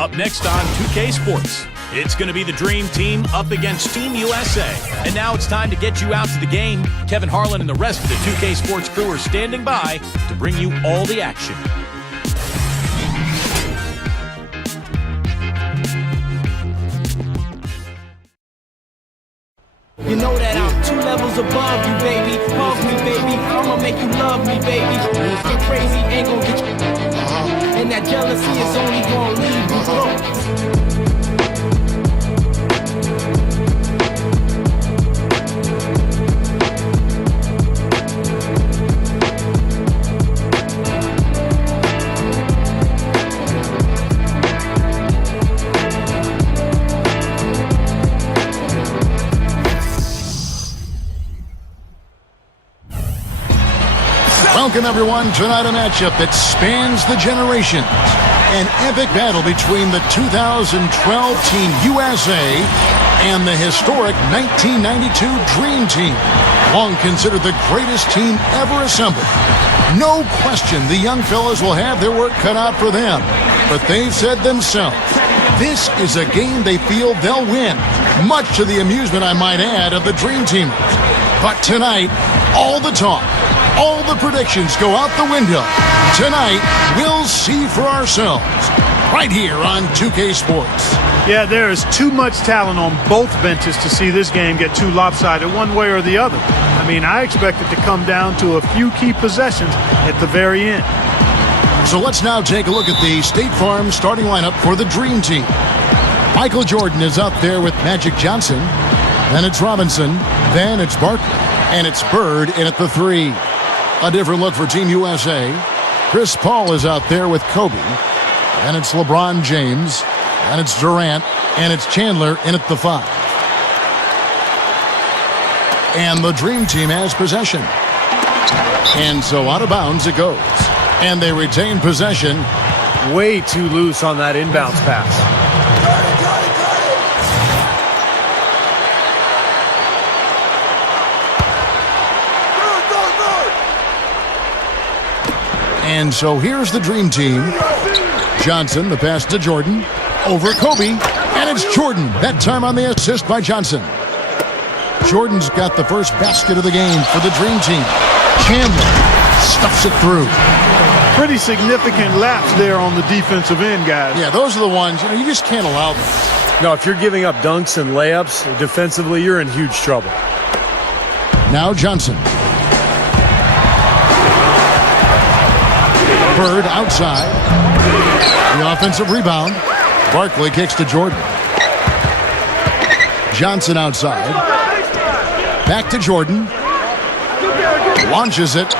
Up next on 2K Sports, it's going to be the Dream Team up against Team USA. And now it's time to get you out to the game. Kevin Harlan and the rest of the 2K Sports crew are standing by to bring you all the action. You know that I'm 2 levels above you, baby. Hug me, baby. I'ma make you love me, baby. Get crazy, ain't gon' get you. And that jealousy is only gonna leave you broke. Welcome, everyone. Tonight, a matchup that spans the generations. An epic battle between the 2012 Team USA and the historic 1992 Dream Team, long considered the greatest team ever assembled. No question the young fellas will have their work cut out for them, but they've said themselves, this is a game they feel they'll win, much to the amusement, I might add, of the Dream Teamers. But tonight, all the talk, all the predictions go out the window. Tonight, we'll see for ourselves, right here on 2K Sports. Yeah, there is too much talent on both benches to see this game get too lopsided one way or the other. I mean, I expect it to come down to a few key possessions at the very end. So let's now take a look at the State Farm starting lineup for the Dream Team. Michael Jordan is out there with Magic Johnson. Then it's Robinson. Then it's Barkley. And it's Bird in at the 3. A different look for Team USA. Chris Paul is out there with Kobe. And it's LeBron James. And it's Durant. And it's Chandler in at the 5. And the Dream Team has possession. And so out of bounds it goes. And they retain possession. Way too loose on that inbounds pass. And so here's the Dream Team. Johnson, the pass to Jordan. Over Kobe. And it's Jordan. That time on the assist by Johnson. Jordan's got the first basket of the game for the Dream Team. Chandler stuffs it through. Pretty significant laps there on the defensive end, guys. Yeah, those are the ones, you just can't allow them. No, if you're giving up dunks and layups defensively, you're in huge trouble. Now Johnson. Bird outside. The offensive rebound. Barkley kicks to Jordan. Johnson outside. Back to Jordan. Launches it.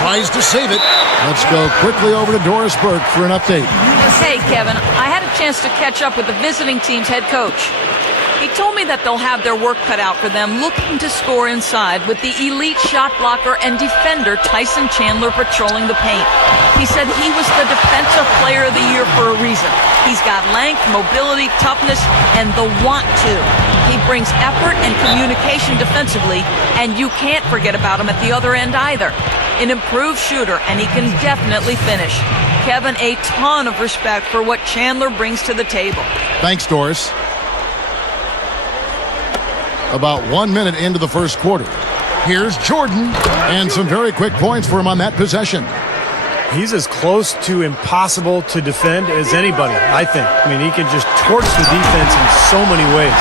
Tries to save it. Let's go quickly over to Doris Burke for an update. Hey, Kevin, I had a chance to catch up with the visiting team's head coach. He told me that they'll have their work cut out for them looking to score inside with the elite shot blocker and defender Tyson Chandler patrolling the paint. He said he was the Defensive Player of the Year for a reason. He's got length, mobility, toughness, and the want to. He brings effort and communication defensively, and you can't forget about him at the other end either. An improved shooter, and he can definitely finish. Kevin, a ton of respect for what Chandler brings to the table. Thanks, Doris. About 1 minute into the first quarter. Here's Jordan, and some very quick points for him on that possession. He's as close to impossible to defend as anybody, I think. I mean, he can just torch the defense in so many ways.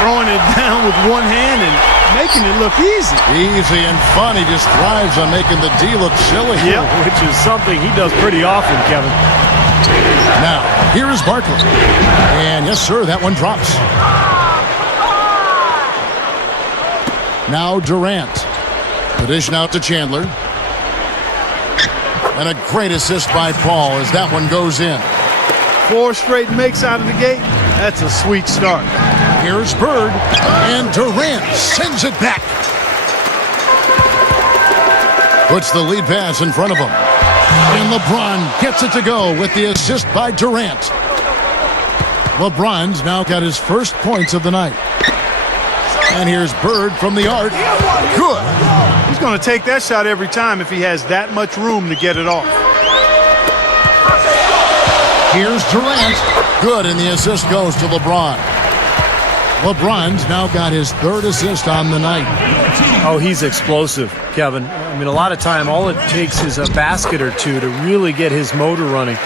Throwing it down with one hand and making it look easy. Easy and fun. He just thrives on making the D look silly. Yep, which is something he does pretty often, Kevin. Now, here is Barkley. And yes, sir, that one drops. Now Durant. The dish out to Chandler. And a great assist by Paul as that one goes in. 4 straight makes out of the gate. That's a sweet start. Here's Bird. And Durant sends it back. Puts the lead pass in front of him. And LeBron gets it to go with the assist by Durant. LeBron's now got his first points of the night. And here's Bird from the arc. Good. He's going to take that shot every time if he has that much room to get it off. Here's Durant. Good, and the assist goes to LeBron. LeBron's now got his third assist on the night. Oh, he's explosive, Kevin. I mean, a lot of time, all it takes is a basket or two to really get his motor running,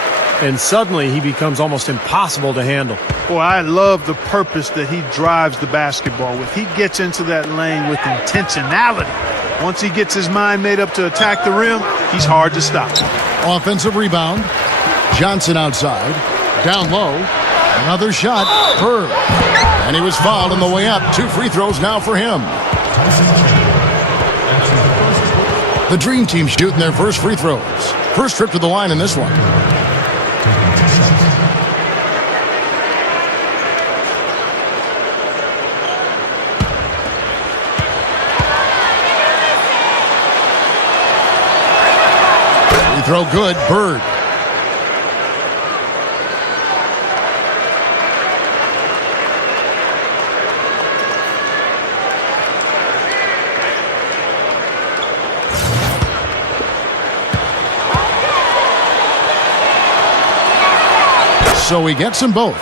and suddenly he becomes almost impossible to handle. Boy, I love the purpose that he drives the basketball with. He gets into that lane with intentionality. Once he gets his mind made up to attack the rim, he's hard to stop. Offensive rebound. Johnson outside. Down low. Another shot. Bird. And he was fouled on the way up. 2 free throws now for him. The Dream Team shooting their first free throws. First trip to the line in this one. Free throw good. Bird. So he gets them both.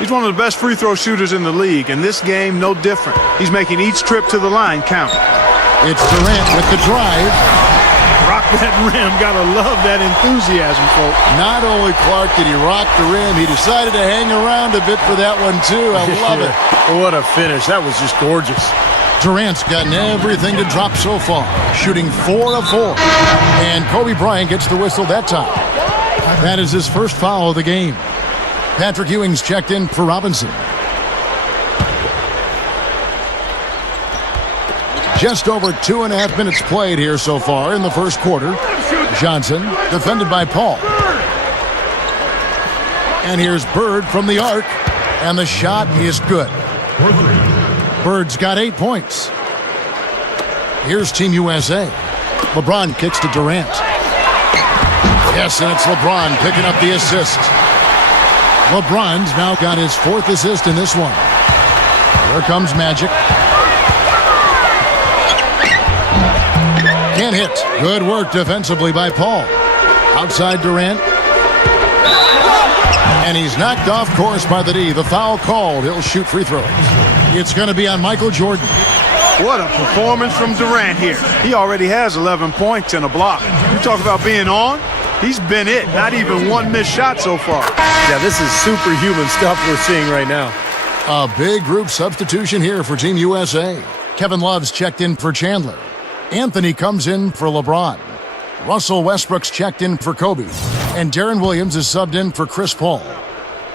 He's one of the best free throw shooters in the league, and this game no different. He's making each trip to the line count. It's Durant with the drive. Rock that rim. Gotta love that enthusiasm, folks. Not only Clark did he rock the rim, he decided to hang around a bit for that one too. I love it. What a finish. That was just gorgeous. Durant's gotten everything to drop so far, shooting 4 of 4. And Kobe Bryant gets the whistle that time. That is his first foul of the game. Patrick Ewing's checked in for Robinson. Just over 2.5 minutes played here so far in the first quarter. Johnson, defended by Paul. And here's Bird from the arc, and the shot is good. Bird's got 8 points. Here's Team USA. LeBron kicks to Durant. Yes, and it's LeBron picking up the assist. LeBron's now got his 4th assist in this one. Here comes Magic. Can't hit. Good work defensively by Paul. Outside Durant. And he's knocked off course by the D. The foul called. He'll shoot free throws. It's going to be on Michael Jordan. What a performance from Durant here. He already has 11 points and a block. You talk about being on. He's been it. Not even one missed shot so far. Yeah, this is superhuman stuff we're seeing right now. A big group substitution here for Team USA. Kevin Love's checked in for Chandler. Anthony comes in for LeBron. Russell Westbrook's checked in for Kobe. And Darren Williams is subbed in for Chris Paul.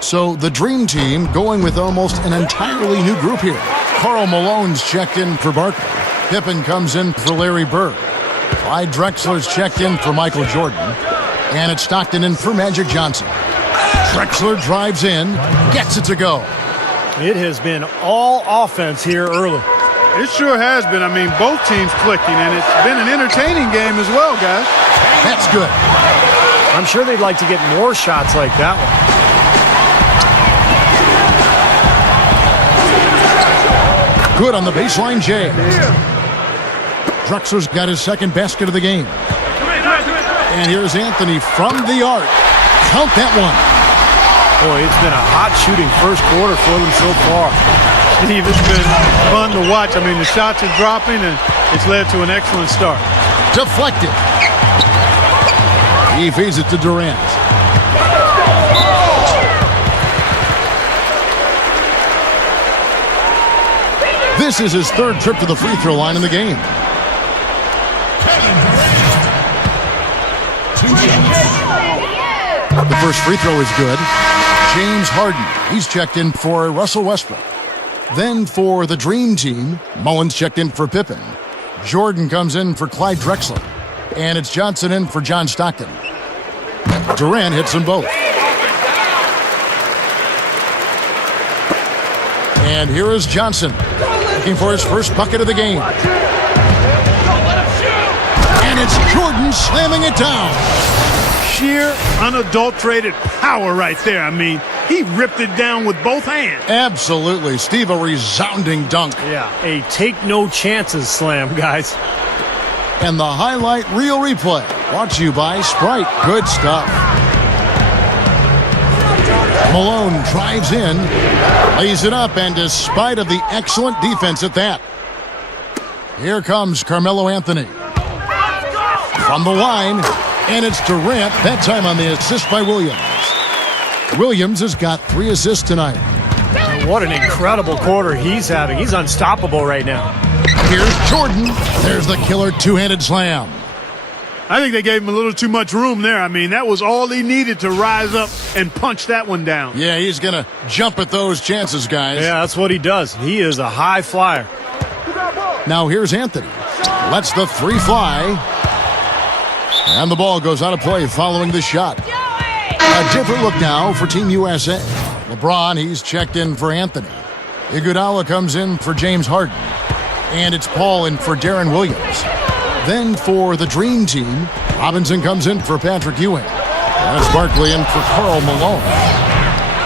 So the Dream Team going with almost an entirely new group here. Karl Malone's checked in for Barkley. Pippen comes in for Larry Bird. Clyde Drexler's checked in for Michael Jordan. And it's Stockton in for Magic Johnson. Drexler drives in, gets it to go. It has been all offense here early. It sure has been. I mean, both teams clicking, and it's been an entertaining game as well, guys. That's good. I'm sure they'd like to get more shots like that one. Good on the baseline, Jay. Drexler's got his 2nd basket of the game. And here's Anthony from the arc. Count that one. Boy, it's been a hot shooting first quarter for them so far. Steve, it's been fun to watch. I mean, the shots are dropping, and it's led to an excellent start. Deflected. He feeds it to Durant. This is his 3rd trip to the free throw line in the game. The first free throw is good. James Harden, he's checked in for Russell Westbrook. Then for the Dream Team, Mullins checked in for Pippen. Jordan comes in for Clyde Drexler. And it's Johnson in for John Stockton. Durant hits them both. And here is Johnson, looking for his first bucket of the game. And it's Jordan slamming it down. Sheer, unadulterated power right there. I mean, he ripped it down with both hands. Absolutely. Steve, a resounding dunk. Yeah, a take no chances slam, guys. And the highlight reel replay brought to you by Sprite. Good stuff. Malone drives in, lays it up, and despite of the excellent defense at that, here comes Carmelo Anthony. From the line, and it's Durant, that time on the assist by Williams. Williams has got 3 assists tonight. What an incredible quarter he's having. He's unstoppable right now. Here's Jordan. There's the killer two-handed slam. I think they gave him a little too much room there. I mean, that was all he needed to rise up and punch that one down. Yeah, he's going to jump at those chances, guys. Yeah, that's what he does. He is a high flyer. Now here's Anthony. Lets the 3 fly. And the ball goes out of play following the shot. A different look now for Team USA. LeBron, he's checked in for Anthony. Iguodala comes in for James Harden. And it's Paul in for Darren Williams. Then for the Dream Team, Robinson comes in for Patrick Ewing. And it's Barkley in for Karl Malone.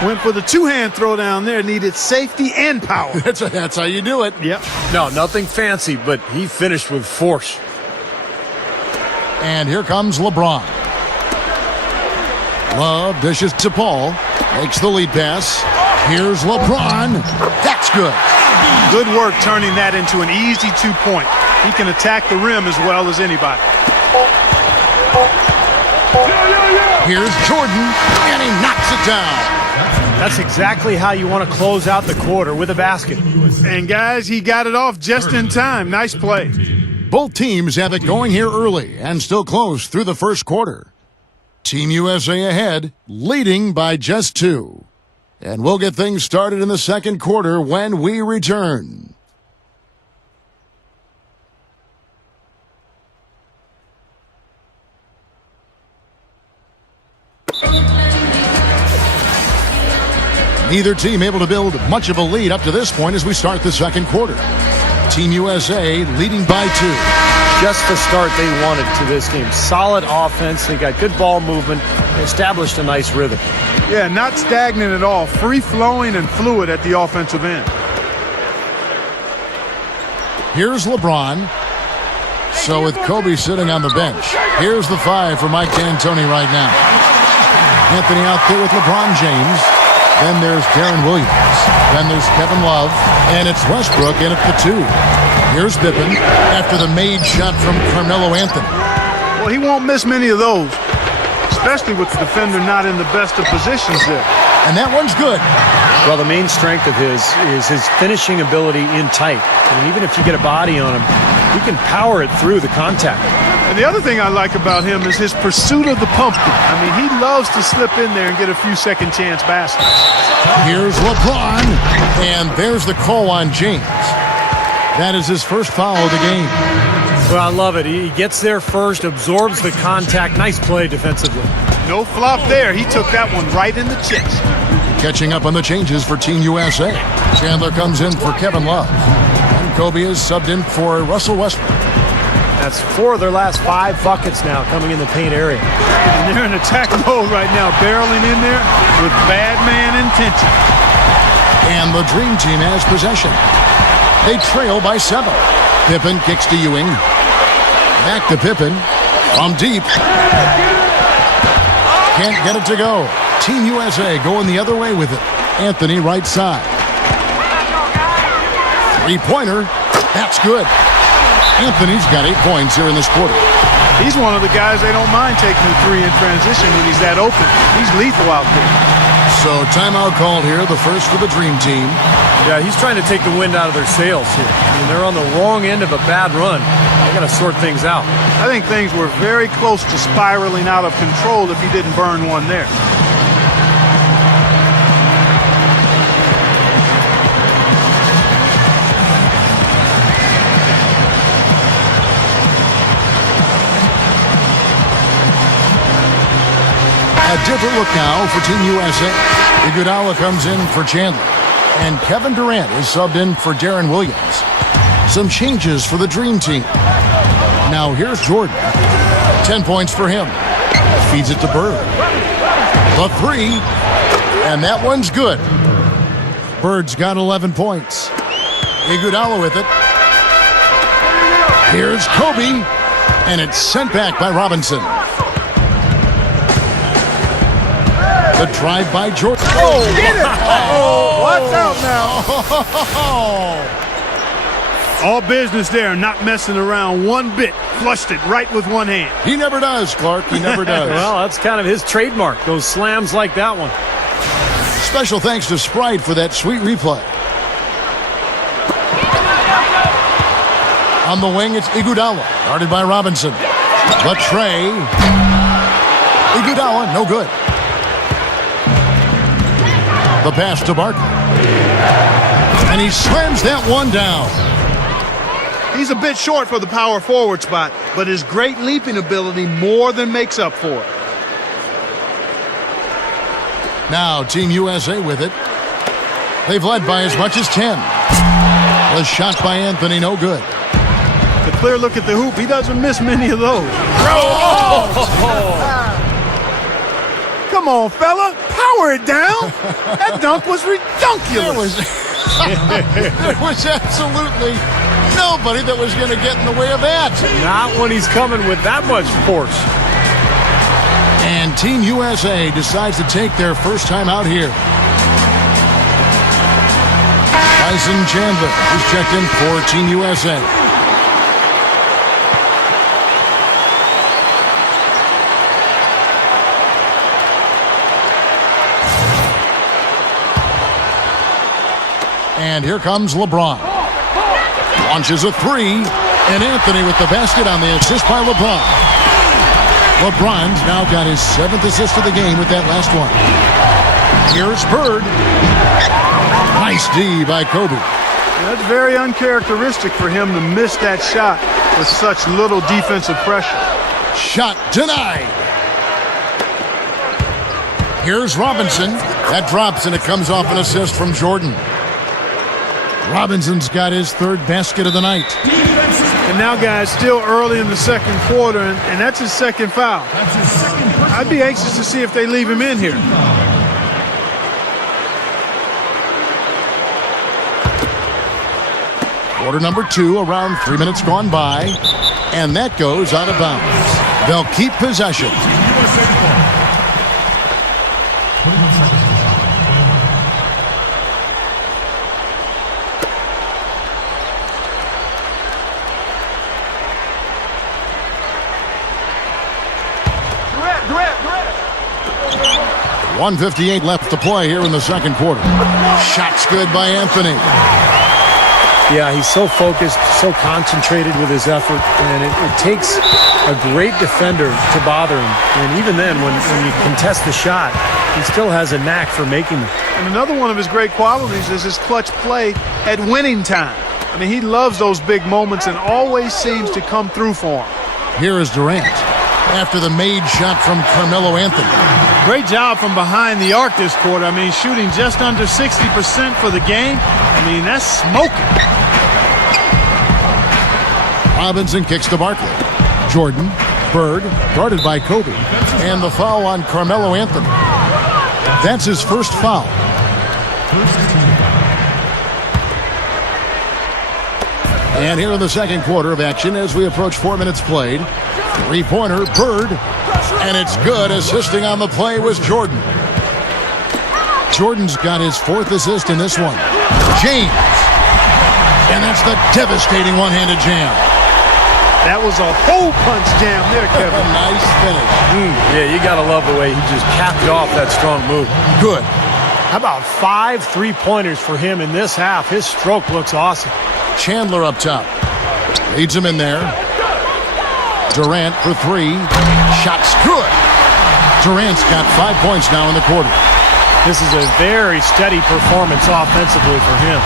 Went for the two-hand throw down there. Needed safety and power. That's how you do it. Yep. No, nothing fancy, but he finished with force. And here comes LeBron. Love dishes to Paul. Makes the lead pass. Here's LeBron. That's good. Good work turning that into an easy 2-point. He can attack the rim as well as anybody. Here's Jordan, and he knocks it down. That's exactly how you want to close out the quarter, with a basket. And guys, he got it off just in time. Nice play. Both teams have it going here early and still close through the first quarter. Team USA ahead, leading by just 2. And we'll get things started in the second quarter when we return. Neither team able to build much of a lead up to this point as we start the second quarter. Team USA leading by 2. Just the start they wanted to this game. Solid offense. They got good ball movement. They established a nice rhythm. Yeah, not stagnant at all. Free-flowing and fluid at the offensive end. Here's LeBron. So with Kobe sitting on the bench, here's the 5 for Mike D'Antoni right now. Anthony out there with LeBron James. Then there's Darren Williams. Then there's Kevin Love. And it's Westbrook in at the 2. Here's Pippen after the made shot from Carmelo Anthony. Well, he won't miss many of those, especially with the defender not in the best of positions there. And that one's good. Well, the main strength of his is his finishing ability in tight. And even if you get a body on him, he can power it through the contact. And the other thing I like about him is his pursuit of the pumpkin. I mean, he loves to slip in there and get a few second chance baskets. Here's LeBron. And there's the call on James. That is his first foul of the game. Well, I love it. He gets there first, absorbs the contact. Nice play defensively. No flop there. He took that one right in the chest. Catching up on the changes for Team USA. Chandler comes in for Kevin Love. And Kobe is subbed in for Russell Westbrook. That's 4 of their last 5 buckets now coming in the paint area. And they're in attack mode right now, barreling in there with bad man intention. And the Dream Team has possession. They trail by 7. Pippen kicks to Ewing. Back to Pippen. From deep. Can't get it to go. Team USA going the other way with it. Anthony right side. 3-pointer. That's good. Anthony's got 8 points here in this quarter. He's one of the guys they don't mind taking the 3 in transition when he's that open. He's lethal out there. So timeout called here, the first for the Dream Team. Yeah, he's trying to take the wind out of their sails here. I mean, they're on the wrong end of a bad run. They got to sort things out. I think things were very close to spiraling out of control if he didn't burn one there. A different look now for Team USA. Iguodala comes in for Chandler. And Kevin Durant is subbed in for Darren Williams. Some changes for the Dream Team. Now here's Jordan. 10 points for him. Feeds it to Bird. The 3. And that one's good. Bird's got 11 points. Iguodala with it. Here's Kobe. And it's sent back by Robinson. The drive by Jordan. Oh, get it! Oh, watch out now. All business there, not messing around one bit. Flushed it right with one hand. He never does, Clark. He never does. Well, that's kind of his trademark, those slams like that one. Special thanks to Sprite for that sweet replay. On the wing, it's Iguodala, guarded by Robinson. The tray. Iguodala, no good. The pass to Barkley. And he slams that one down. He's a bit short for the power forward spot, but his great leaping ability more than makes up for it. Now, Team USA with it. They've led by as much as 10. The shot by Anthony, no good. The clear look at the hoop, he doesn't miss many of those. Come on, fella. Power it down. That dunk was redunculous. There was absolutely nobody that was going to get in the way of that. Not when he's coming with that much force. And Team USA decides to take their first time out here. Tyson Chandler is checked in for Team USA. And here comes LeBron. Launches a three, and Anthony with the basket on the assist by LeBron. LeBron's now got his 7th assist of the game with that last one. Here's Bird. Nice D by Kobe. That's very uncharacteristic for him to miss that shot with such little defensive pressure. Shot denied. Here's Robinson. That drops, and it comes off an assist from Jordan. Robinson's got his 3rd basket of the night. And now, guys, still early in the second quarter, and that's his 2nd foul. I'd be anxious to see if they leave him in here. Quarter number 2, around 3 minutes gone by, and that goes out of bounds. They'll keep possession. Durant. 1:58 left to play here in the second quarter. Shots good by Anthony. Yeah, he's so focused, so concentrated with his effort, and it takes a great defender to bother him. And even then, when you contest the shot, he still has a knack for making them. And another one of his great qualities is his clutch play at winning time. I mean, he loves those big moments and always seems to come through for him. Here is Durant after the made shot from Carmelo Anthony. Great job from behind the arc this quarter. I mean, shooting just under 60% for the game. I mean, that's smoking. Robinson kicks to Barkley. Jordan, Bird, guarded by Kobe. And the foul on Carmelo Anthony. That's his first foul. And here in the second quarter of action as we approach 4 minutes played. 3-pointer, Bird. And it's good. Assisting on the play was Jordan. Jordan's got his 4th assist in this one. James. And that's the devastating one-handed jam. That was a hole punch jam there, Kevin. Nice finish. Yeah, you got to love the way he just capped off that strong move. Good. How about 5 3-pointers for him in this half? His stroke looks awesome. Chandler up top. Leads him in there. Durant for 3. Shot's good. Durant's got 5 points now in the quarter. This is a very steady performance offensively for him.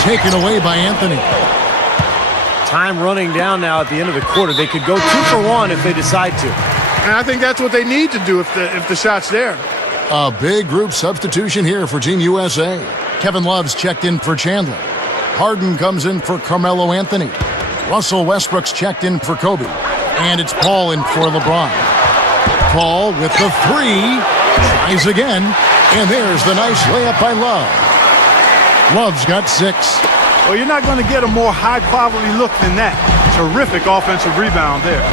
Taken away by Anthony. Time running down now at the end of the quarter. They could go 2 for 1 if they decide to. And I think that's what they need to do if the shot's there. A big group substitution here for Team USA. Kevin Love's checked in for Chandler. Harden comes in for Carmelo Anthony. Russell Westbrook's checked in for Kobe. And it's Paul in for LeBron. Paul with the 3. Tries again. And there's the nice layup by Love. Love's got 6. Well, you're not going to get a more high-quality look than that. Terrific offensive rebound there.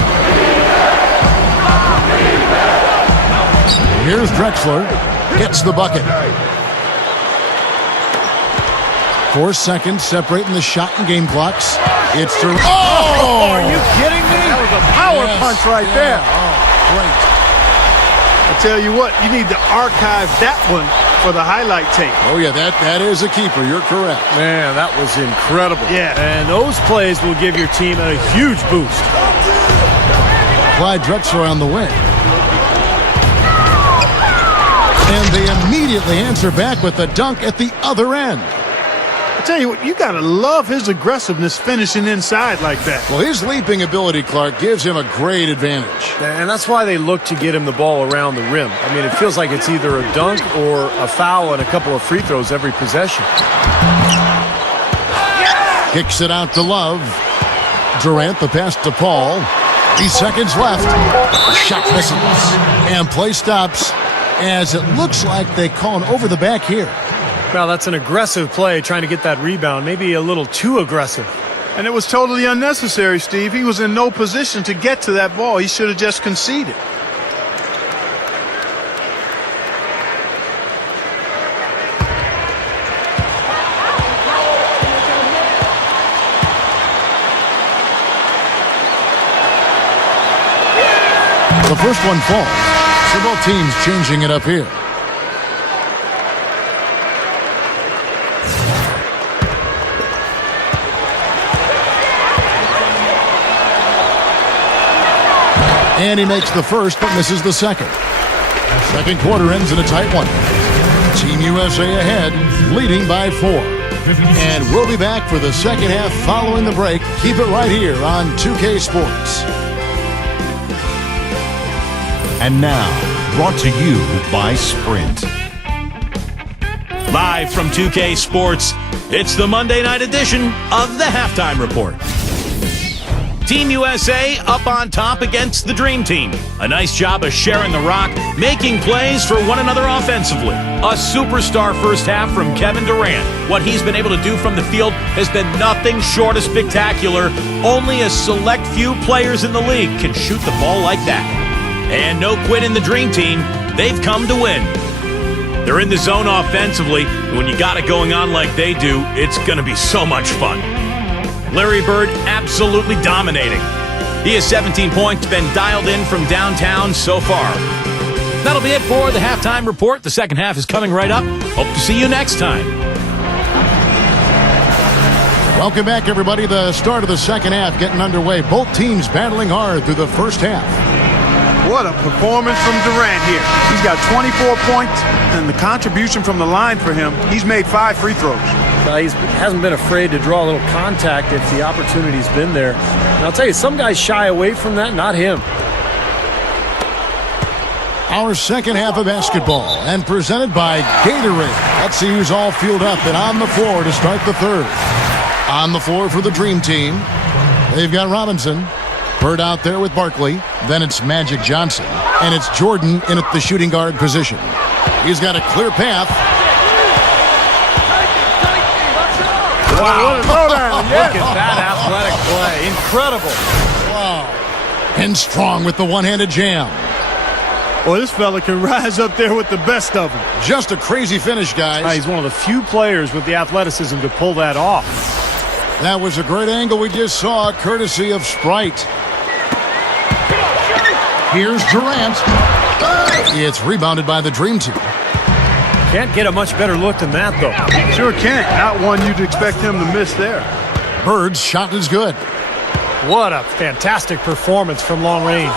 Here's Drexler. Gets the bucket. 4 seconds separating the shot and game clocks. It's to... Oh! Are you kidding me? That was a power punch right there. Oh, great. I tell you what, you need to archive that one for the highlight tape. Oh, yeah, that is a keeper. You're correct. Man, that was incredible. Yeah. And those plays will give your team a huge boost. Clyde Drexler on the wing. And they immediately answer back with the dunk at the other end. I tell you what, you got to love his aggressiveness finishing inside like that. Well, his leaping ability, Clark, gives him a great advantage. And that's why they look to get him the ball around the rim. I mean, it feels like it's either a dunk or a foul and a couple of free throws every possession. Kicks it out to Love. Durant, the pass to Paul. 3 seconds left. Shot misses. And play stops as it looks like they call an over the back here. Well, that's an aggressive play, trying to get that rebound. Maybe a little too aggressive. And it was totally unnecessary, Steve. He was in no position to get to that ball. He should have just conceded. The first one falls. So both teams changing it up here. And he makes the first, but misses the second. Second quarter ends in a tight one. Team USA ahead, leading by 4. And we'll be back for the second half following the break. Keep it right here on 2K Sports. And now, brought to you by Sprint. Live from 2K Sports, it's the Monday night edition of the Halftime Report. Team USA up on top against the Dream Team. A nice job of sharing the rock, making plays for one another offensively. A superstar first half from Kevin Durant. What he's been able to do from the field has been nothing short of spectacular. Only a select few players in the league can shoot the ball like that. And no quit in the Dream Team. They've come to win. They're in the zone offensively, and when you got it going on like they do, it's going to be so much fun. Larry Bird absolutely dominating. He has 17 points, been dialed in from downtown so far. That'll be it for the Halftime Report. The second half is coming right up. Hope to see you next time. Welcome back, everybody. The start of the second half getting underway. Both teams battling hard through the first half. What a performance from Durant here. He's got 24 points, and the contribution from the line for him, he's made 5 free throws. He hasn't been afraid to draw a little contact if the opportunity's been there. And I'll tell you, some guys shy away from that, not him. Our second half of basketball, and presented by Gatorade. Let's see who's all fueled up and on the floor to start the third. On the floor for the Dream Team, they've got Robinson. Bird out there with Barkley. Then it's Magic Johnson. And it's Jordan in at the shooting guard position. He's got a clear path. Wow, what a throwdown. Yes. Look at that athletic play. Incredible. Wow. And Strong with the one-handed jam. Well, this fella can rise up there with the best of them. Just a crazy finish, guys. He's one of the few players with the athleticism to pull that off. That was a great angle we just saw, courtesy of Sprite. Here's Durant. It's rebounded by the Dream Team. Can't get a much better look than that, though. Sure can't. Not one you'd expect him to miss there. Bird's shot is good. What a fantastic performance from long range.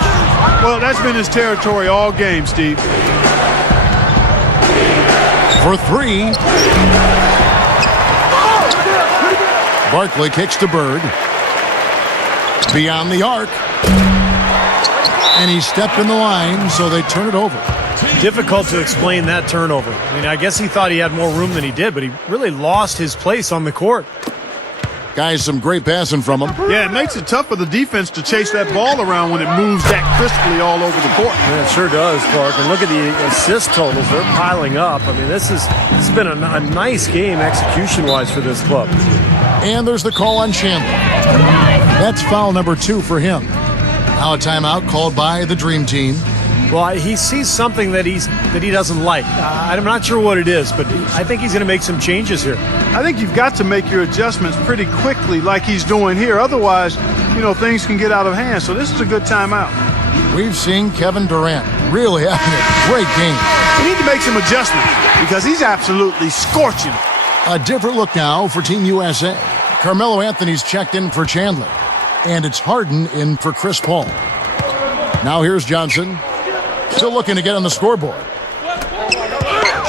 Well, that's been his territory all game, Steve. For 3. Barkley kicks to Bird. Beyond the arc. And he stepped in the line, so they turn it over. Difficult to explain that turnover. I mean, I guess he thought he had more room than he did, but he really lost his place on the court. Guys, some great passing from him. Yeah, it makes it tough for the defense to chase that ball around when it moves that crisply all over the court. Yeah, it sure does, Clark. And look at the assist totals. They're piling up. I mean, this has been a nice game execution-wise for this club. And there's the call on Chandler. That's foul number 2 for him. Now a timeout called by the Dream Team. Well, he sees something that he doesn't like. I'm not sure what it is, but I think he's going to make some changes here. I think you've got to make your adjustments pretty quickly like he's doing here. Otherwise, things can get out of hand. So this is a good timeout. We've seen Kevin Durant really having a great game. We need to make some adjustments because he's absolutely scorching. A different look now for Team USA. Carmelo Anthony's checked in for Chandler, and it's Harden in for Chris Paul. Now here's Johnson, still looking to get on the scoreboard.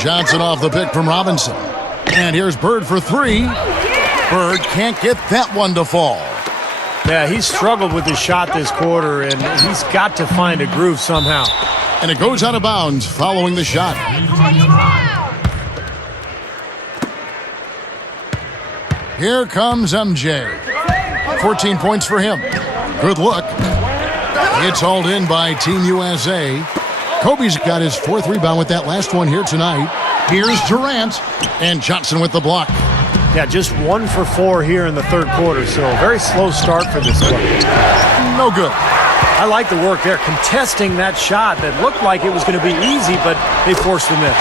Johnson off the pick from Robinson. And here's Bird for three. Bird can't get that one to fall. Yeah, he's struggled with his shot this quarter, and he's got to find a groove somehow. And it goes out of bounds following the shot. Here comes MJ. 14 points for him. Good look. It's hauled in by Team USA. Kobe's got his fourth rebound with that last one here tonight. Here's Durant, and Johnson with the block. Yeah, just 1 for 4 here in the third quarter, so a very slow start for this club. No good. I like the work there, contesting that shot that looked like it was going to be easy, but they forced the miss.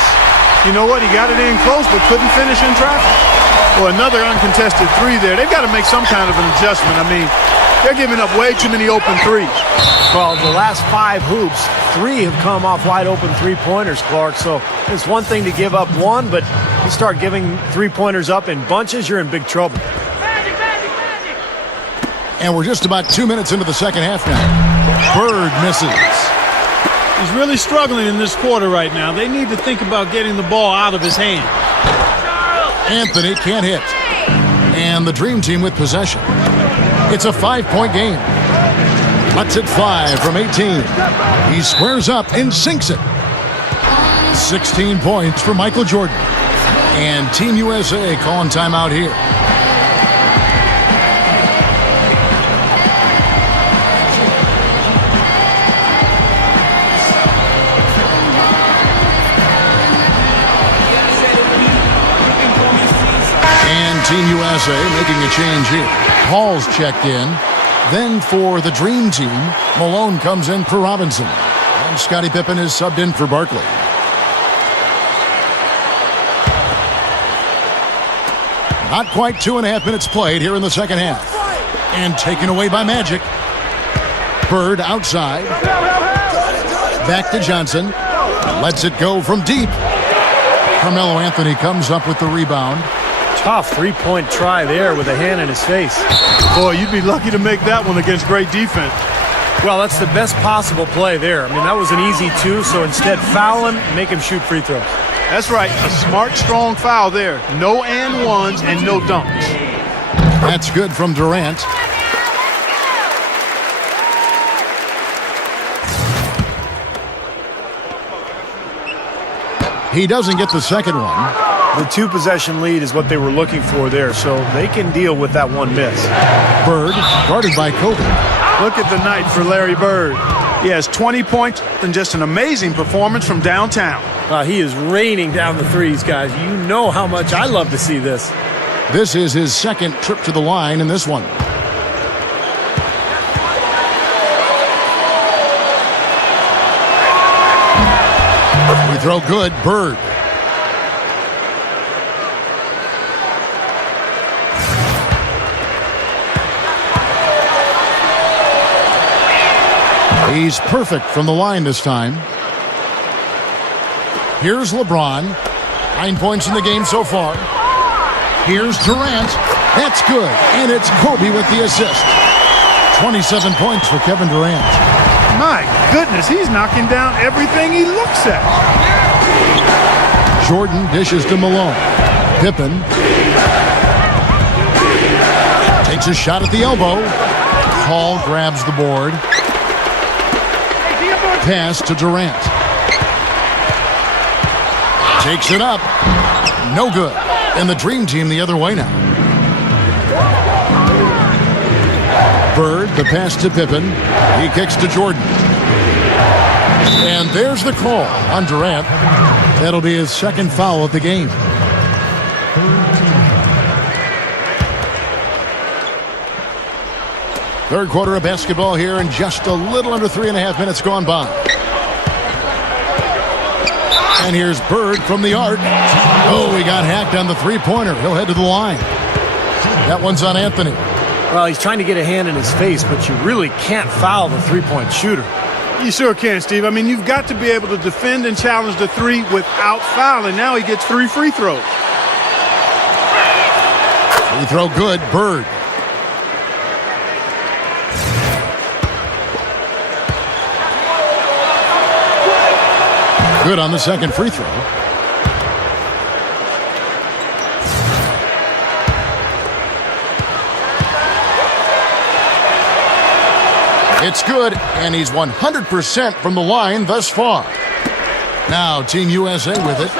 You know what? He got it in close, but couldn't finish in traffic. Well, another uncontested three there. They've got to make some kind of an adjustment. I mean, they're giving up way too many open threes. Well, the last 5 hoops, 3 have come off wide open three-pointers, Clark. So it's one thing to give up one, but you start giving three-pointers up in bunches, you're in big trouble. And we're just about 2 minutes into the second half now. Bird misses. He's really struggling in this quarter right now. They need to think about getting the ball out of his hand. Anthony can't hit. And the Dream Team with possession. It's a 5-point game. Cuts it 5 from 18. He squares up and sinks it. 16 points for Michael Jordan. And Team USA calling timeout here. And Team USA making a change here. Hall's checked in. Then for the Dream Team, Malone comes in for Robinson. And Scottie Pippen is subbed in for Barkley. Not quite 2.5 minutes played here in the second half. And taken away by Magic. Bird outside. Back to Johnson. Lets it go from deep. Carmelo Anthony comes up with the rebound. Tough three-point try there with a hand in his face. Boy, you'd be lucky to make that one against great defense. Well, that's the best possible play there. I mean, that was an easy 2, so instead foul him, make him shoot free throws. That's right, a smart, strong foul there. No and ones and no dunks. That's good from Durant. He doesn't get the second one. The 2-possession lead is what they were looking for there, so they can deal with that one miss. Bird, guarded by Kobe. Look at the night for Larry Bird. He has 20 points and just an amazing performance from downtown. He is raining down the threes, guys. You know how much I love to see this. This is his second trip to the line in this one. We throw good, Bird. He's perfect from the line this time. Here's LeBron. 9 points in the game so far. Here's Durant. That's good. And it's Kobe with the assist. 27 points for Kevin Durant. My goodness, he's knocking down everything he looks at. Jordan dishes to Malone. Pippen takes a shot at the elbow. Hall grabs the board. Pass to Durant. Takes it up. No good. And the Dream Team the other way now. Bird, the pass to Pippen. He kicks to Jordan. And there's the call on Durant. That'll be his second foul of the game. Third quarter of basketball here, and just a little under 3.5 minutes gone by. And here's Bird from the arc. Oh, he got hacked on the three-pointer. He'll head to the line. That one's on Anthony. Well, he's trying to get a hand in his face, but you really can't foul the three-point shooter. You sure can, Steve. I mean, you've got to be able to defend and challenge the three without fouling. Now he gets 3 free throws. Free throw good, Bird. Good on the second free throw. It's good, and he's 100% from the line thus far. Now, Team USA with it.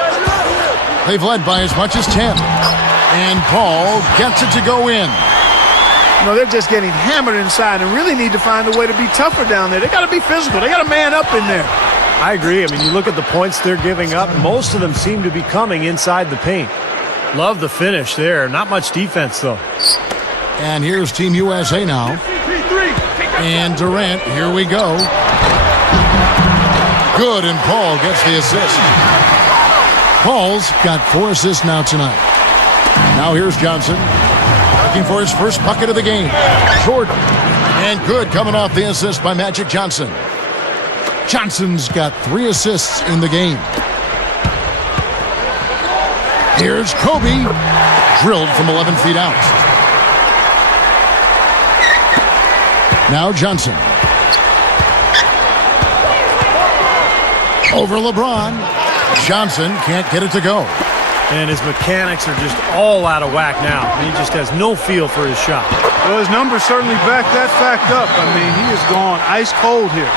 They've led by as much as 10. And Paul gets it to go in. You know, they're just getting hammered inside and really need to find a way to be tougher down there. They got to be physical. They got to man up in there. I agree. I mean, you look at the points they're giving up. Most of them seem to be coming inside the paint. Love the finish there. Not much defense, though. And here's Team USA now. And Durant, here we go. Good, and Paul gets the assist. Paul's got 4 assists now tonight. Now here's Johnson. Looking for his first bucket of the game. Jordan. And good, coming off the assist by Magic Johnson. Johnson's got 3 assists in the game. Here's Kobe. Drilled from 11 feet out. Now Johnson. Over LeBron. Johnson can't get it to go. And his mechanics are just all out of whack now. He just has no feel for his shot. Well, his numbers certainly back that fact up. I mean, he is gone ice cold here.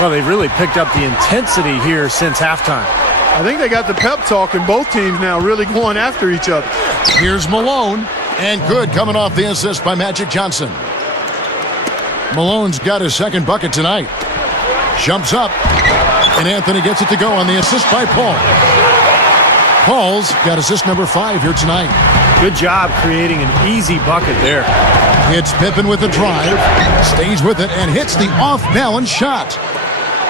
Well, they've really picked up the intensity here since halftime. I think they got the pep talk in both teams now, really going after each other. Here's Malone. And good, coming off the assist by Magic Johnson. Malone's got his second bucket tonight. Jumps up. And Anthony gets it to go on the assist by Paul. Paul's got assist number 5 here tonight. Good job creating an easy bucket there. It's Pippen with the drive. Stays with it and hits the off-balance shot.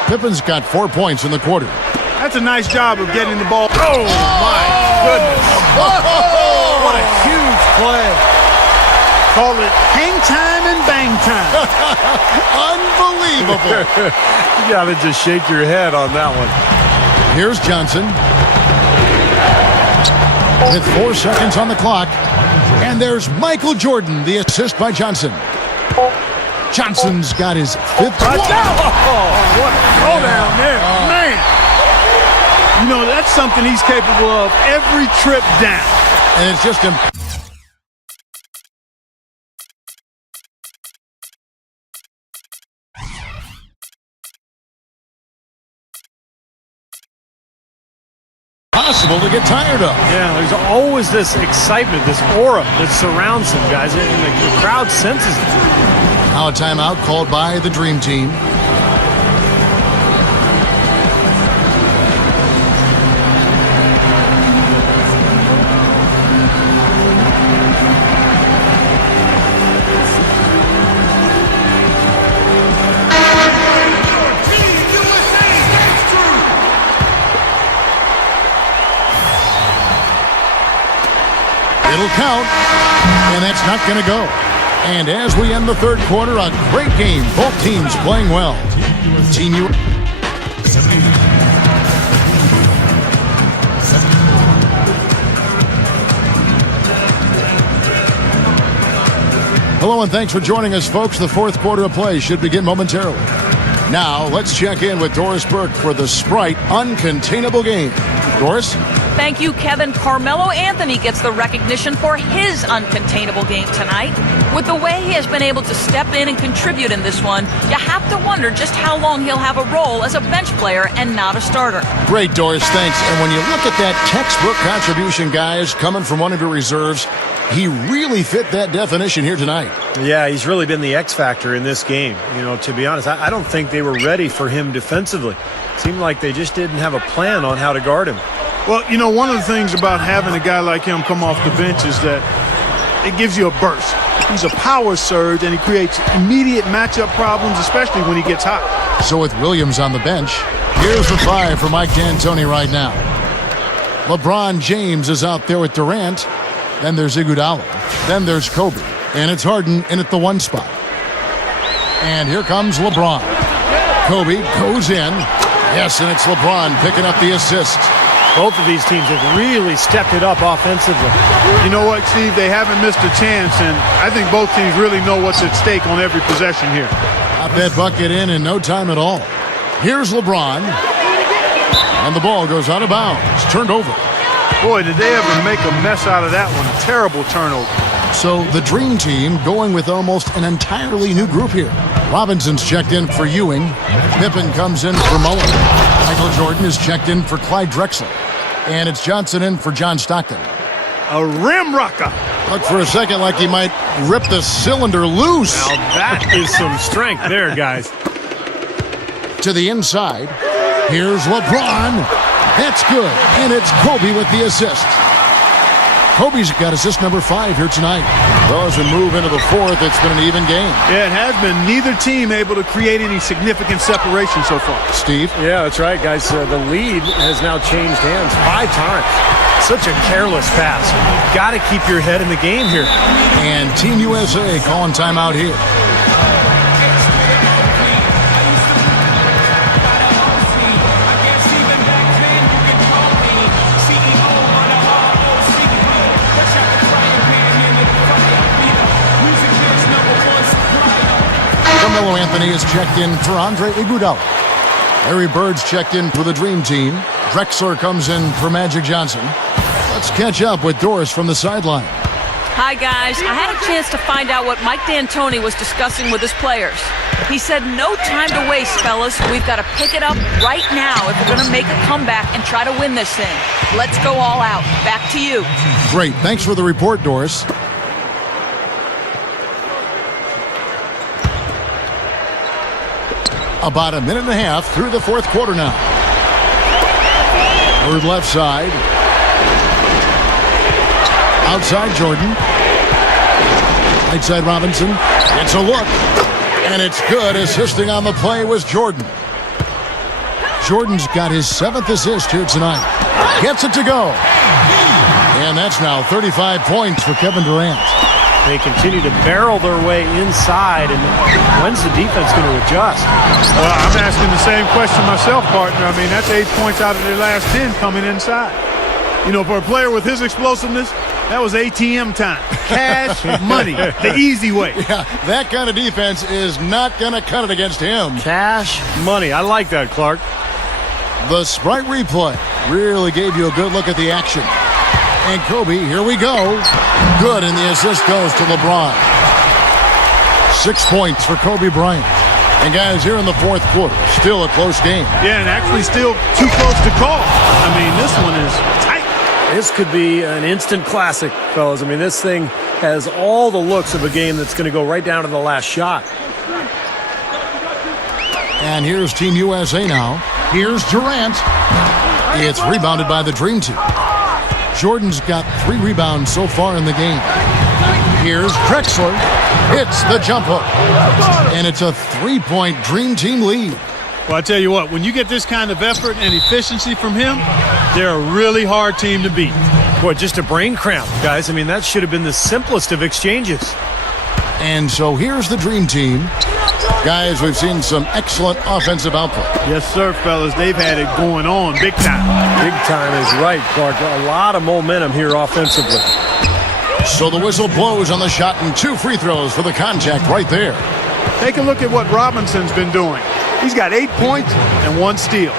Pippen's got 4 points in the quarter. That's a nice job of getting the ball. Oh, my goodness. What a huge play. Call it hang time and bang time. Unbelievable. You got to just shake your head on that one. Here's Johnson. With 4 seconds on the clock. And there's Michael Jordan, the assist by Johnson. Johnson's got his 5th. What a throwdown there. Man. You know, that's something he's capable of every trip down. And it's just impossible to get tired of. Yeah, there's always this excitement, this aura that surrounds him, guys, and the crowd senses it. Now a timeout called by the Dream Team. It'll count, and that's not going to go. And as we end the third quarter, a great game. Both teams playing well. Team U. Hello and thanks for joining us, folks. The fourth quarter of play should begin momentarily. Now, let's check in with Doris Burke for the Sprite Uncontainable Game. Doris? Thank you, Kevin. Carmelo Anthony gets the recognition for his uncontainable game tonight. With the way he has been able to step in and contribute in this one, you have to wonder just how long he'll have a role as a bench player and not a starter. Great, Doris. Thanks. And when you look at that textbook contribution, guys, coming from one of your reserves, he really fit that definition here tonight. Yeah, he's really been the X factor in this game. You know, to be honest, I don't think they were ready for him defensively. Seemed like they just didn't have a plan on how to guard him. Well, you know, one of the things about having a guy like him come off the bench is that it gives you a burst. He's a power surge, and he creates immediate matchup problems, especially when he gets hot. So with Williams on the bench, here's the 5 for Mike D'Antoni right now. LeBron James is out there with Durant. Then there's Iguodala. Then there's Kobe. And it's Harden in at the 1 spot. And here comes LeBron. Kobe goes in. Yes, and it's LeBron picking up the assist. Both of these teams have really stepped it up offensively. You know what, Steve? They haven't missed a chance, and I think both teams really know what's at stake on every possession here. Got that bucket in no time at all. Here's LeBron. And the ball goes out of bounds. Turned over. Boy, did they ever make a mess out of that one. A terrible turnover. So the Dream Team going with almost an entirely new group here. Robinson's checked in for Ewing. Pippen comes in for Mullen. Michael Jordan is checked in for Clyde Drexler. And it's Johnson in for John Stockton. A rim rocker. Looked for a second like he might rip the cylinder loose. Now that is some strength there, guys. To the inside. Here's LeBron. That's good. And it's Kobe with the assist. Kobe's got assist number 5 here tonight. Well, as we move into the 4th, it's been an even game. Yeah, it has been. Neither team able to create any significant separation so far. Steve? Yeah, that's right, guys. The lead has now changed hands 5 times. Such a careless pass. You've got to keep your head in the game here. And Team USA calling timeout here. Carmelo Anthony is checked in for Andre Iguodala. Larry Bird's checked in for the Dream Team. Drexler comes in for Magic Johnson. Let's catch up with Doris from the sideline. Hi, guys. I had a chance to find out what Mike D'Antoni was discussing with his players. He said, no time to waste, fellas. We've got to pick it up right now if we're going to make a comeback and try to win this thing. Let's go all out. Back to you. Great. Thanks for the report, Doris. About a minute and a half through the 4th quarter now. Bird left side. Outside Jordan. Right side Robinson. It's a look. And it's good. Assisting on the play was Jordan. Jordan's got his 7th assist here tonight. Gets it to go. And that's now 35 points for Kevin Durant. They continue to barrel their way inside, and when's the defense going to adjust? Well, I'm asking the same question myself, partner. I mean, that's 8 points out of their last 10 coming inside. You know, for a player with his explosiveness, that was ATM time. Cash money, the easy way. Yeah, that kind of defense is not going to cut it against him. Cash money. I like that, Clark. The Sprite replay really gave you a good look at the action. And Kobe, here we go. Good, and the assist goes to LeBron. 6 points for Kobe Bryant. And guys, here in the 4th quarter, still a close game. Yeah, and actually still too close to call. I mean, this one is tight. This could be an instant classic, fellas. I mean, this thing has all the looks of a game that's going to go right down to the last shot. And here's Team USA now. Here's Durant. It's rebounded by the Dream Team. Jordan's got 3 rebounds so far in the game. Here's Drexler. Hits the jump hook. And it's a 3-point Dream Team lead. Well, I tell you what, when you get this kind of effort and efficiency from him, they're a really hard team to beat. Boy, just a brain cramp, guys. I mean, that should have been the simplest of exchanges. And so here's the Dream Team. Guys, we've seen some excellent offensive output. Yes, sir, fellas. They've had it going on big time. Big time is right, Clark. A lot of momentum here offensively. So the whistle blows on the shot and 2 free throws for the contact right there. Take a look at what Robinson's been doing. He's got 8 points and 1 steal.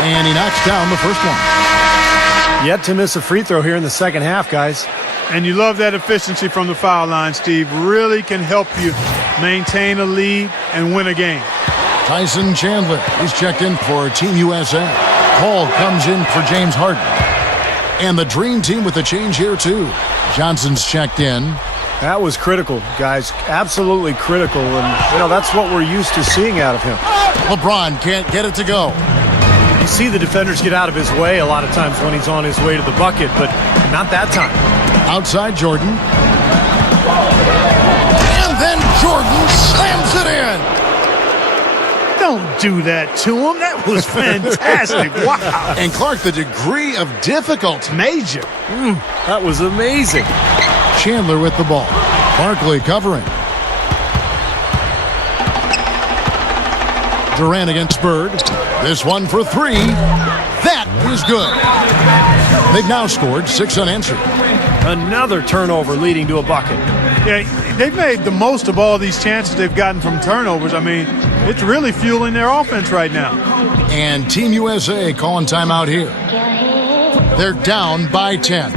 And he knocks down the first one. Yet to miss a free throw here in the second half, guys. And you love that efficiency from the foul line, Steve. Really can help you maintain a lead and win a game. Tyson Chandler, he's checked in for Team USA. Paul comes in for James Harden. And the Dream Team with a change here, too. Johnson's checked in. That was critical, guys. Absolutely critical. And, you know, that's what we're used to seeing out of him. LeBron can't get it to go. see the defenders get out of his way a lot of times when he's on his way to the bucket, but not that time. Outside Jordan. And then Jordan slams it in. Don't do that to him. That was fantastic. Wow. And Clark, the degree of difficulty. Major. That was amazing. Chandler with the ball. Barkley covering. Durant against Bird. This one for three. That is good. They've now scored 6 unanswered. Another turnover leading to a bucket. Yeah, they've made the most of all these chances they've gotten from turnovers. I mean, it's really fueling their offense right now. And Team USA calling timeout here. They're down by 10.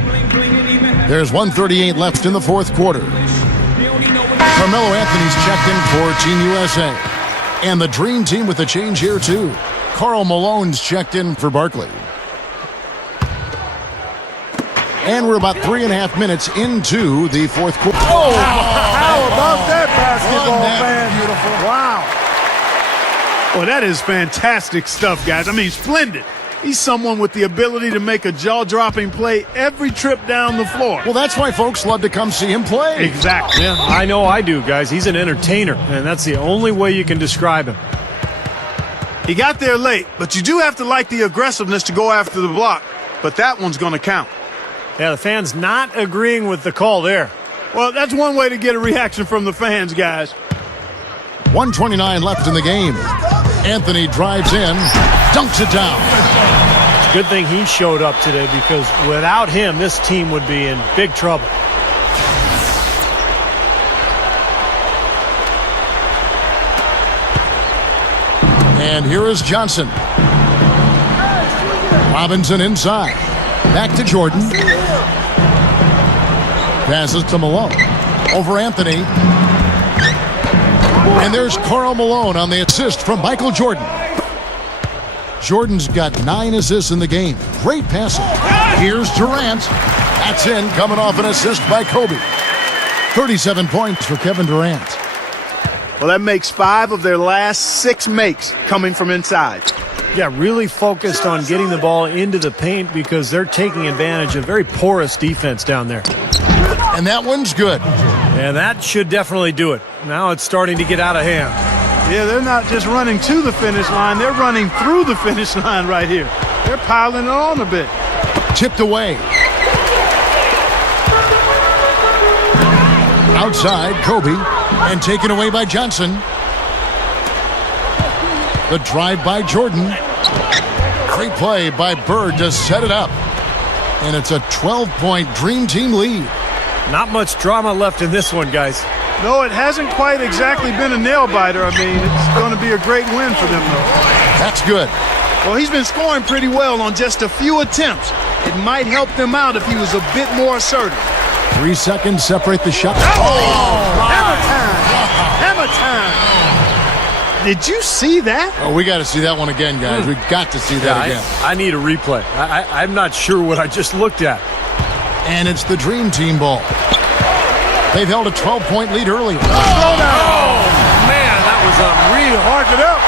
There's 1:38 left in the fourth quarter. Carmelo Anthony's checked in for Team USA. And the Dream Team with a change here, too. Karl Malone's checked in for Barkley. And we're about 3.5 minutes into the fourth quarter. Oh, how about that basketball, man? Beautiful. Wow. Well, that is fantastic stuff, guys. I mean, splendid. He's someone with the ability to make a jaw-dropping play every trip down the floor. Well, that's why folks love to come see him play. Exactly. Yeah, I know I do, guys. He's an entertainer, and that's the only way you can describe him. He got there late, but you do have to like the aggressiveness to go after the block. But that one's going to count. Yeah, the fans not agreeing with the call there. Well, that's one way to get a reaction from the fans, guys. 1:29 left in the game. Anthony drives in, dunks it down. Good thing he showed up today, because without him, this team would be in big trouble. And here is Johnson. Robinson inside. Back to Jordan. Passes to Malone. Over Anthony. And there's Karl Malone on the assist from Michael Jordan. Jordan's got 9 assists in the game. Great passing. Here's Durant. That's in, coming off an assist by Kobe. 37 points for Kevin Durant. Well, that makes 5 of their last 6 makes coming from inside. Yeah, really focused on getting the ball into the paint, because they're taking advantage of very porous defense down there. And that one's good. And that should definitely do it. Now it's starting to get out of hand. Yeah, they're not just running to the finish line. They're running through the finish line right here. They're piling it on a bit. Tipped away. Outside, Kobe. And taken away by Johnson. The drive by Jordan. Great play by Bird to set it up. And it's a 12-point Dream Team lead. Not much drama left in this one, guys. No, it hasn't quite exactly been a nail-biter. I mean, it's going to be a great win for them, though. That's good. Well, he's been scoring pretty well on just a few attempts. It might help them out if he was a bit more assertive. 3 seconds separate the shot. Hammer time! Hammer time! Did you see that? Oh, we got to see that one again, guys. We got to see that again. I need a replay. I'm not sure what I just looked at. And it's the Dream Team ball. They've held a 12-point lead earlier. Oh, man, that was unreal. Mark it up.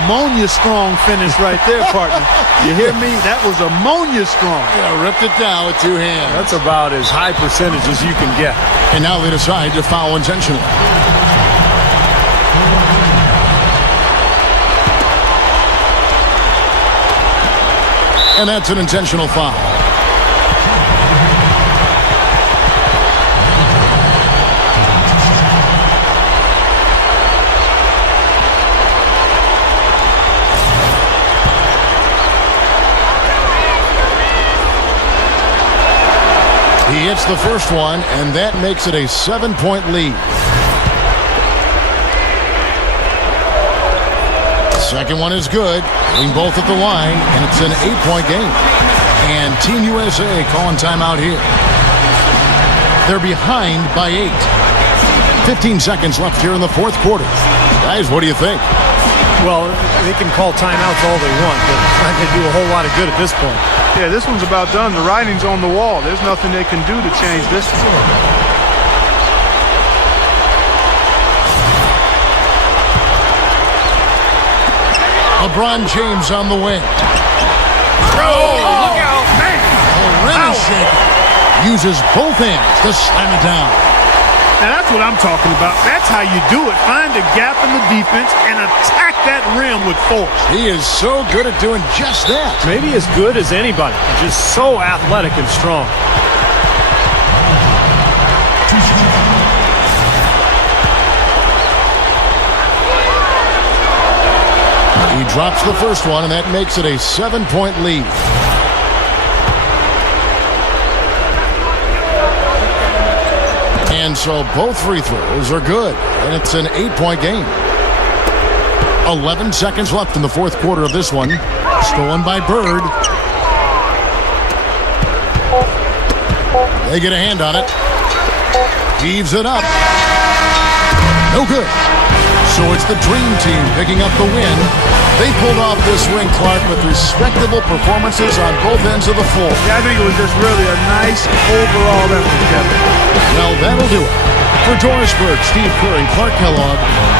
Ammonia strong finish right there, partner. You hear me? That was ammonia strong. Yeah, ripped it down with 2 hands. That's about as high percentage as you can get. And now they decide to foul intentionally. And that's an intentional foul. He hits the first one, and that makes it a 7-point lead. Second one is good. Hitting both at the line, and it's an 8-point game. And Team USA calling timeout here. They're behind by 8. 15 seconds left here in the fourth quarter. Guys, what do you think? Well, they can call timeouts all they want, but it's not going to do a whole lot of good at this point. Yeah, this one's about done. The writing's on the wall. There's nothing they can do to change this one. A LeBron James on the wing. Look out, man. Horrendous shaking. Uses both hands to slam it down. Now that's what I'm talking about. That's how you do it. Find a gap in the defense and attack that rim with force. He is so good at doing just that. Maybe as good as anybody. Just so athletic and strong. He drops the first one, and that makes it a 7-point lead. And so both free throws are good, and it's an 8-point game. 11 seconds left in the fourth quarter of this one. Stolen by Bird. They get a hand on it. Heaves it up. No good. So it's the Dream Team picking up the win. They pulled off this win, Clark, with respectable performances on both ends of the floor. Yeah, I think it was just really a nice overall effort, Kevin. Well, that'll do it. For Doris Burke, Steve Kerr, and Clark Kellogg,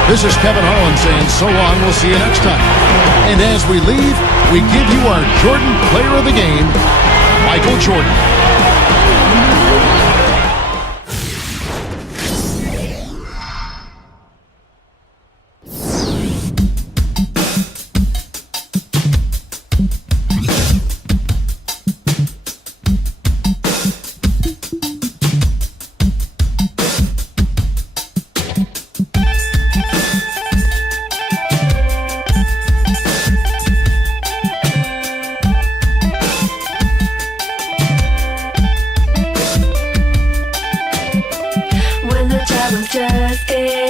this is Kevin Harlan saying so long. We'll see you next time. And as we leave, we give you our Jordan Player of the Game, Michael Jordan. When the time was just in